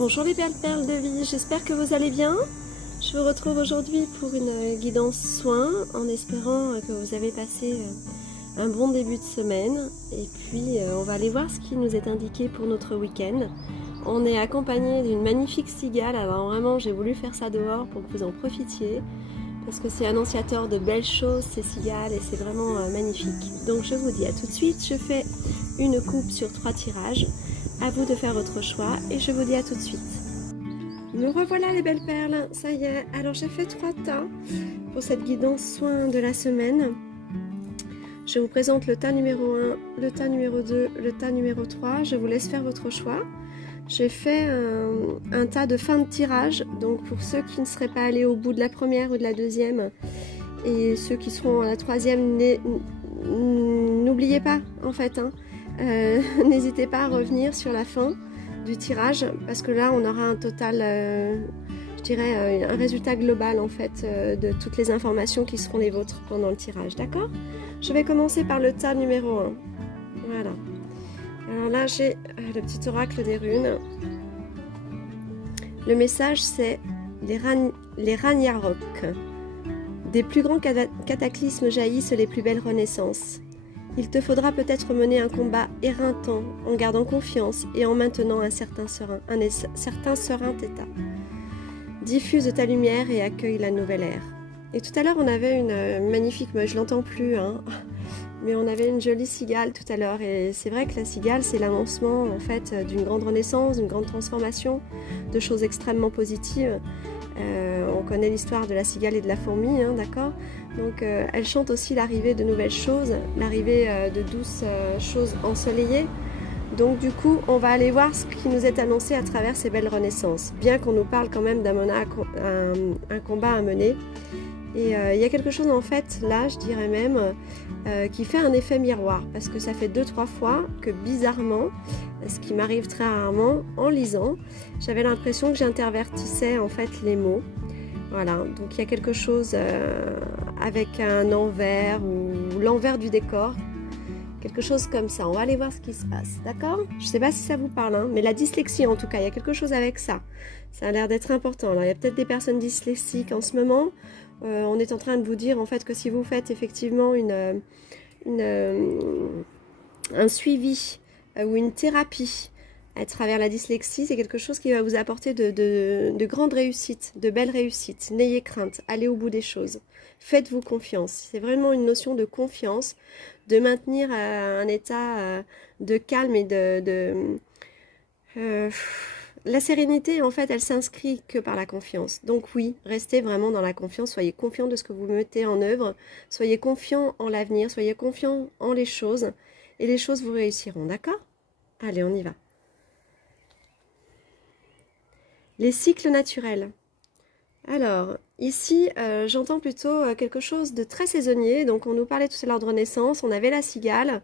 Bonjour les belles perles de vie, j'espère que vous allez bien. Je vous retrouve aujourd'hui pour une guidance soin en espérant que vous avez passé un bon début de semaine. Et puis on va aller voir ce qui nous est indiqué pour notre week-end. On est accompagné d'une magnifique cigale, alors vraiment j'ai voulu faire ça dehors pour que vous en profitiez. Parce que c'est annonciateur de belles choses ces cigales et c'est vraiment magnifique. Donc je vous dis à tout de suite, je fais une coupe sur 3 tirages. À vous de faire votre choix et je vous dis à tout de suite. Me revoilà les belles perles, ça y est. Alors j'ai fait 3 tas pour cette guidance soin de la semaine. Je vous présente le tas numéro 1, le tas numéro 2, le tas numéro 3. Je vous laisse faire votre choix. J'ai fait un tas de fin de tirage, donc pour ceux qui ne seraient pas allés au bout de la première ou de la deuxième, et ceux qui seront à la troisième, n'oubliez pas en fait, n'hésitez pas à revenir sur la fin du tirage, parce que là on aura un total, je dirais un résultat global en fait de toutes les informations qui seront les vôtres pendant le tirage, d'accord? Je vais commencer par le tas numéro 1, voilà. Alors là, j'ai le petit oracle des runes. Le message, c'est les Ragnarok. Des plus grands cataclysmes jaillissent les plus belles renaissances. Il te faudra peut-être mener un combat éreintant en gardant confiance et en maintenant un certain serein état. Diffuse ta lumière et accueille la nouvelle ère. Et tout à l'heure, on avait une magnifique, moi je l'entends plus, mais on avait une jolie cigale tout à l'heure, et c'est vrai que la cigale, c'est l'annoncement en fait d'une grande renaissance, d'une grande transformation, de choses extrêmement positives. On connaît l'histoire de la cigale et de la fourmi, d'accord? Donc elle chante aussi l'arrivée de nouvelles choses, l'arrivée de douces choses ensoleillées. Donc du coup, on va aller voir ce qui nous est annoncé à travers ces belles renaissances, bien qu'on nous parle quand même d'un combat à mener. Et il y a quelque chose en fait là, je dirais même, qui fait un effet miroir, parce que ça fait 2-3 fois que bizarrement, ce qui m'arrive très rarement en lisant, j'avais l'impression que j'intervertissais en fait les mots. Voilà, donc il y a quelque chose avec un envers ou l'envers du décor, quelque chose comme ça. On va aller voir ce qui se passe, d'accord? Je ne sais pas si ça vous parle, mais la dyslexie en tout cas, il y a quelque chose avec ça. Ça a l'air d'être important. Alors il y a peut-être des personnes dyslexiques en ce moment. On est en train de vous dire en fait que si vous faites effectivement un suivi ou une thérapie à travers la dyslexie, c'est quelque chose qui va vous apporter de grandes réussites, de belles réussites. N'ayez crainte, allez au bout des choses. Faites-vous confiance. C'est vraiment une notion de confiance, de maintenir un état de calme et la sérénité, en fait, elle s'inscrit que par la confiance. Donc oui, restez vraiment dans la confiance, soyez confiant de ce que vous mettez en œuvre, soyez confiant en l'avenir, soyez confiant en les choses, et les choses vous réussiront, d'accord? Allez, on y va. Les cycles naturels. Alors, ici, j'entends plutôt quelque chose de très saisonnier. Donc, on nous parlait tout à l'heure de renaissance, on avait la cigale.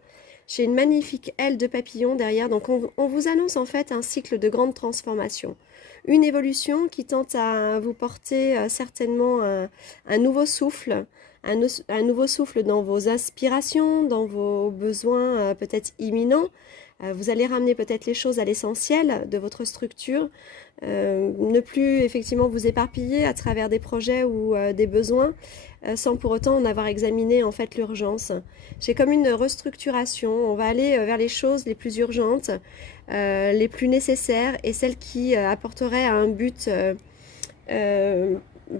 J'ai une magnifique aile de papillon derrière, donc on vous annonce en fait un cycle de grande transformation. Une évolution qui tente à vous porter certainement un nouveau souffle, un nouveau souffle dans vos aspirations, dans vos besoins peut-être imminents. Vous allez ramener peut-être les choses à l'essentiel de votre structure, ne plus effectivement vous éparpiller à travers des projets ou des besoins, sans pour autant en avoir examiné en fait l'urgence. J'ai comme une restructuration, on va aller vers les choses les plus urgentes, les plus nécessaires et celles qui apporteraient un but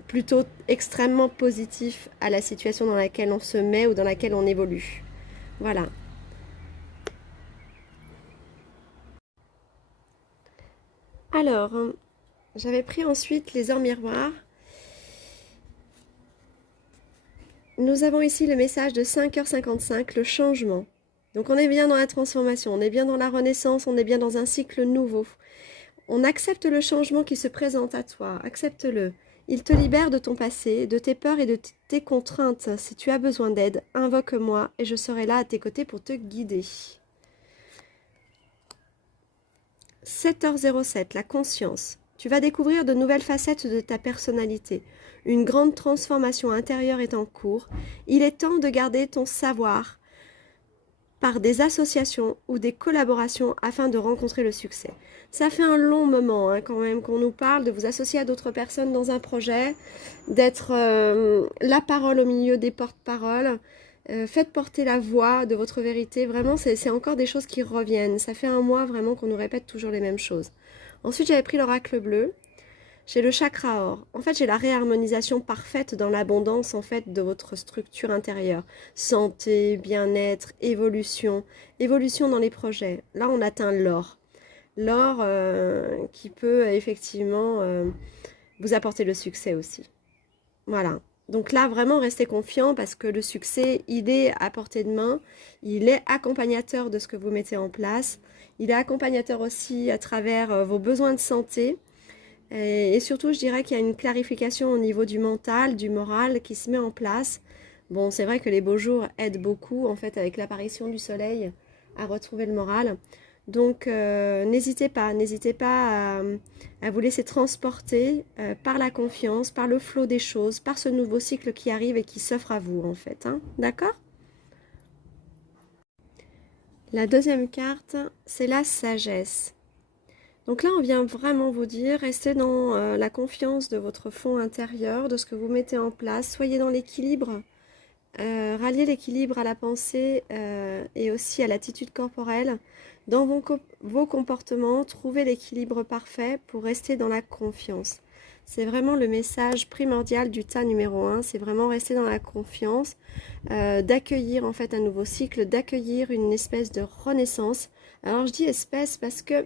plutôt extrêmement positif à la situation dans laquelle on se met ou dans laquelle on évolue. Voilà. Alors, j'avais pris ensuite les ors miroirs. Nous avons ici le message de 5h55, le changement. Donc on est bien dans la transformation, on est bien dans la renaissance, on est bien dans un cycle nouveau. On accepte le changement qui se présente à toi, accepte-le. Il te libère de ton passé, de tes peurs et de tes contraintes. Si tu as besoin d'aide, invoque-moi et je serai là à tes côtés pour te guider. 7h07, la conscience. Tu vas découvrir de nouvelles facettes de ta personnalité. Une grande transformation intérieure est en cours. Il est temps de garder ton savoir, par des associations ou des collaborations afin de rencontrer le succès. Ça fait un long moment hein, quand même qu'on nous parle de vous associer à d'autres personnes dans un projet, d'être la parole au milieu des porte-paroles. Faites porter la voix de votre vérité. Vraiment, c'est encore des choses qui reviennent. Ça fait un mois vraiment qu'on nous répète toujours les mêmes choses. Ensuite, j'avais pris l'oracle bleu. J'ai le chakra or. En fait, j'ai la réharmonisation parfaite dans l'abondance en fait de votre structure intérieure. Santé, bien-être, évolution. Évolution dans les projets. Là, on atteint l'or. L'or qui peut effectivement vous apporter le succès aussi. Voilà. Donc là, vraiment, restez confiant parce que le succès, il est à portée de main. Il est accompagnateur de ce que vous mettez en place. Il est accompagnateur aussi à travers vos besoins de santé. Et surtout, je dirais qu'il y a une clarification au niveau du mental, du moral qui se met en place. Bon, c'est vrai que les beaux jours aident beaucoup, en fait, avec l'apparition du soleil, à retrouver le moral. Donc, n'hésitez pas à vous laisser transporter par la confiance, par le flot des choses, par ce nouveau cycle qui arrive et qui s'offre à vous, en fait. Hein. D'accord ? La deuxième carte, c'est la sagesse. Donc là, on vient vraiment vous dire, restez dans la confiance de votre fond intérieur, de ce que vous mettez en place. Soyez dans l'équilibre, ralliez l'équilibre à la pensée et aussi à l'attitude corporelle. Dans vos comportements, trouvez l'équilibre parfait pour rester dans la confiance. C'est vraiment le message primordial du tas numéro 1, c'est vraiment rester dans la confiance, d'accueillir en fait un nouveau cycle, d'accueillir une espèce de renaissance. Alors je dis espèce parce que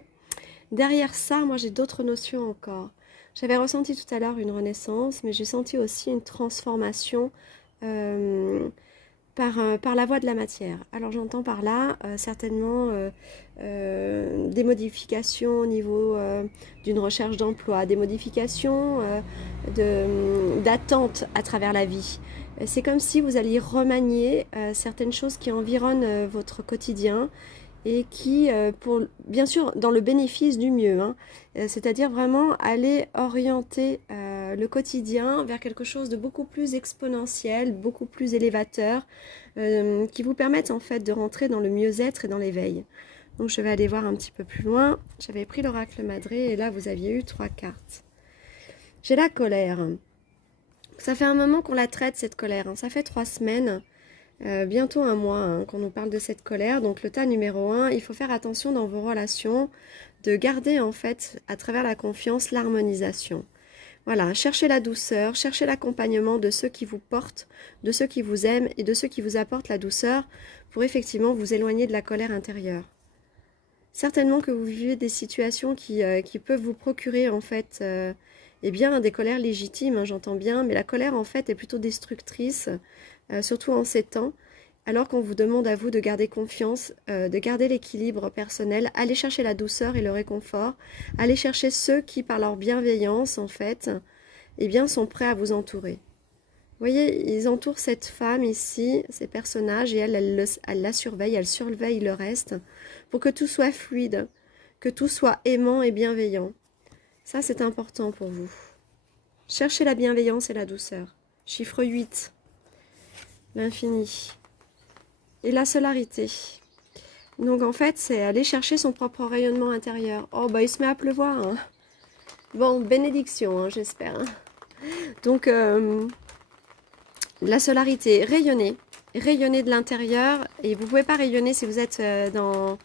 derrière ça, moi j'ai d'autres notions encore. J'avais ressenti tout à l'heure une renaissance, mais j'ai senti aussi une transformation par la voie de la matière. Alors j'entends par là certainement des modifications au niveau d'une recherche d'emploi, des modifications d'attente à travers la vie. C'est comme si vous alliez remanier certaines choses qui environnent votre quotidien et qui, bien sûr, dans le bénéfice du mieux, hein, c'est-à-dire vraiment aller orienter le quotidien vers quelque chose de beaucoup plus exponentiel, beaucoup plus élévateur, qui vous permettent en fait de rentrer dans le mieux-être et dans l'éveil. Donc je vais aller voir un petit peu plus loin. J'avais pris l'oracle madré et là vous aviez eu 3 cartes. J'ai la colère. Ça fait un moment qu'on la traite cette colère, hein. Ça fait 3 semaines. Bientôt un mois hein, qu'on nous parle de cette colère. Donc le tas numéro 1, il faut faire attention dans vos relations de garder en fait à travers la confiance l'harmonisation. Voilà, cherchez la douceur, cherchez l'accompagnement de ceux qui vous portent, de ceux qui vous aiment et de ceux qui vous apportent la douceur pour effectivement vous éloigner de la colère intérieure. Certainement que vous vivez des situations qui peuvent vous procurer en fait eh bien, des colères légitimes, hein, j'entends bien, mais la colère en fait est plutôt destructrice, surtout en ces temps, alors qu'on vous demande à vous de garder confiance, de garder l'équilibre personnel, aller chercher la douceur et le réconfort, aller chercher ceux qui, par leur bienveillance en fait, eh bien, sont prêts à vous entourer. Vous voyez, ils entourent cette femme ici, ces personnages, et elle la surveille, elle surveille le reste, pour que tout soit fluide, que tout soit aimant et bienveillant. Ça, c'est important pour vous. Cherchez la bienveillance et la douceur. Chiffre 8. L'infini. Et la solarité. Donc, en fait, c'est aller chercher son propre rayonnement intérieur. Oh, bah, il se met à pleuvoir. Hein. Bon, bénédiction, hein, j'espère. Hein. Donc, la solarité, rayonner. Rayonner de l'intérieur. Et vous ne pouvez pas rayonner si vous êtes dans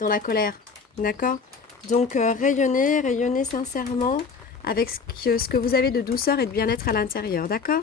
la colère. D'accord ? Donc, rayonnez sincèrement avec ce que vous avez de douceur et de bien-être à l'intérieur, d'accord ?